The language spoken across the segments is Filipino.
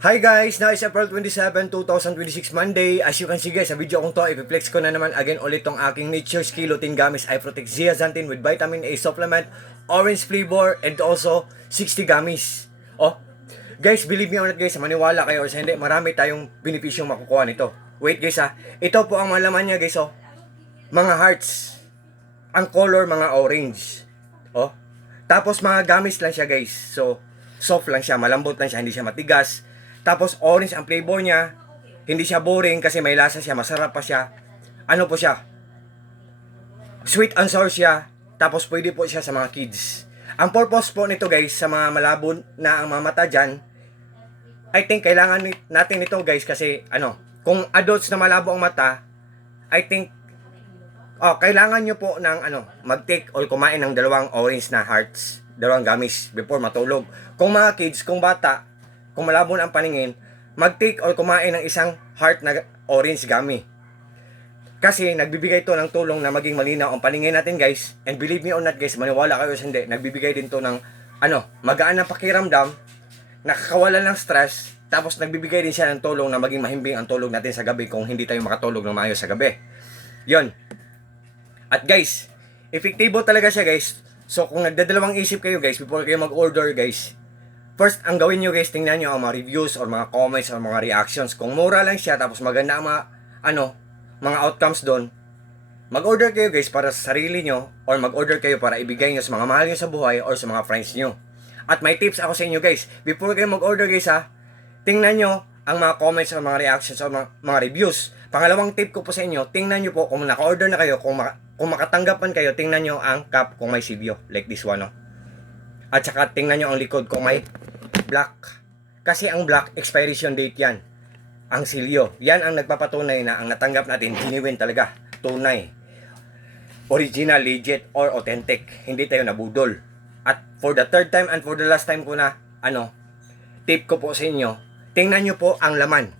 Hi guys! Now is April 27, 2026 Monday. As you can see guys, sa video kong to, ipiplex ko na naman again ulit tong aking Nature's Kilotin Gummies I Protect Zeaxanthin with Vitamin A Supplement, Orange Flavor, and also 60 gummies. Oh, guys, believe me or not guys, maniwala kayo or sa hindi, marami tayong benepisyong makukuha nito. Wait guys ha, ito po ang malaman niya guys oh. Mga hearts. Ang color mga orange. Oh. Tapos mga gummies lang siya guys. So, soft lang siya, malambot lang siya, hindi siya matigas. Tapos orange ang flavor niya. Hindi siya boring kasi may lasa siya, masarap pa siya. Ano po siya? Sweet and sour siya. Tapos pwede po siya sa mga kids. Ang purpose po nito guys, sa mga malabo na ang mga mata dyan, I think kailangan natin ito guys kasi kung adults na malabo ang mata, I think kailangan nyo po ng mag-take or kumain ng dalawang orange na hearts, dalawang gummies before matulog. Kung mga kids, kung bata, kung malabo na ang paningin, mag-take or kumain ng isang heart na orange gummy. Kasi nagbibigay to ng tulong na maging malinaw ang paningin natin guys. And believe me or not guys, maniwala kayo sa hindi, nagbibigay din to ng magaan na pakiramdam, nakakawalan ng stress, tapos nagbibigay din siya ng tulong na maging mahimbing ang tulog natin sa gabi kung hindi tayo makatulog ng maayos sa gabi. Yon. At guys, epektibo talaga siya guys. So kung nagdadalawang isip kayo guys, before kayo mag-order guys, first, ang gawin nyo guys, tingnan nyo ang mga reviews or mga comments or mga reactions. Kung mura lang siya, tapos maganda ang mga outcomes doon, mag-order kayo guys para sa sarili nyo or mag-order kayo para ibigay nyo sa mga mahal nyo sa buhay or sa mga friends nyo. At may tips ako sa inyo guys, before kayo mag-order guys tingnan nyo ang mga comments or mga reactions or mga reviews. Pangalawang tip ko po sa inyo, tingnan nyo po kung naka-order na kayo, kung makatanggap man kayo, tingnan nyo ang cup kung may sibyo, like this one. At saka tingnan nyo ang likod kung may black. Kasi ang black, expiration date yan. Ang silyo. Yan ang nagpapatunay na ang natanggap natin, genuine talaga. Tunay. Original, legit, or authentic. Hindi tayo nabudol. At for the third time and for the last time ko na, tip ko po sa inyo, tingnan nyo po ang laman.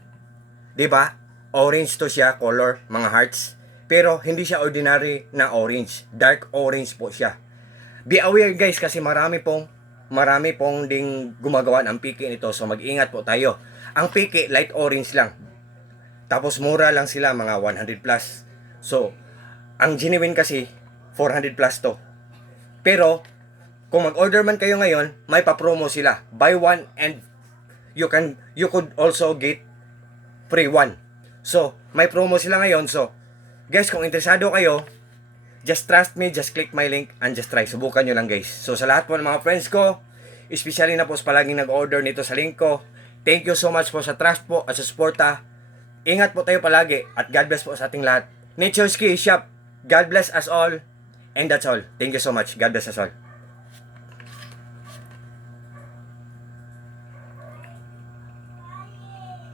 'Di ba? Orange to siya, color, mga hearts. Pero hindi siya ordinary na orange. Dark orange po siya. Be aware guys kasi marami pong ding gumagawa ng piki nito, so mag-ingat po tayo. Ang piki light orange lang, tapos mura lang sila, mga 100 plus. So ang genuine kasi 400 plus to. Pero kung mag-order man kayo ngayon, may pa-promo sila, buy one and you could also get free one. So may promo sila ngayon. So guys, kung interesado kayo, just trust me, just click my link and just try. Subukan nyo lang guys. So sa lahat po ng mga friends ko, especially na po sa palaging nag-order nito sa link ko, thank you so much po sa trust po at sa suporta. Ingat po tayo palagi at God bless po sa ating lahat. Nature's Key Shop, God bless us all. And that's all. Thank you so much. God bless us all.